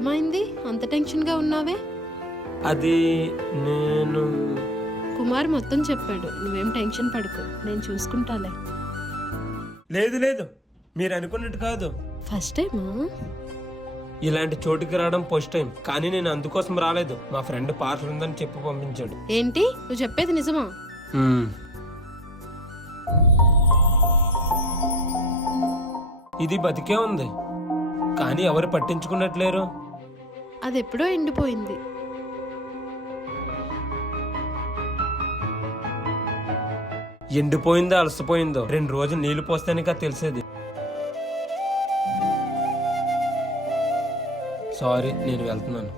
ఏమైంది అంత టెన్షన్గా ఉన్నావే? అది నేను కుమార్ మొత్తం చెప్పాడు, నువ్వేం టెన్షన్ పడుకో, నేను చూసుకుంటాలే. లేదు లేదు, మీరు అనుకున్నట్టు కాదు. ఫస్ట్ టైమా? ఇలాంటి చోటుకి రావడం ఫస్ట్ టైం. కానీ నేను అందుకోసం రాలేదు. మా ఫ్రెండ్ పార్సల్ ఉందని చెప్పి పంపించాడు. ఏంటి నువ్వు చెప్పేది నిజమా? ఇది బతికే ఉంది, కానీ ఎవరు పట్టించుకున్నట్లేరు. అది ఎప్పుడో ఎండిపోయింది. ఎండిపోయిందో అలసిపోయిందో 2 రోజులు నీళ్లు పోస్తేనే తెలిసేది. సారీ, నేను వెళ్తున్నాను.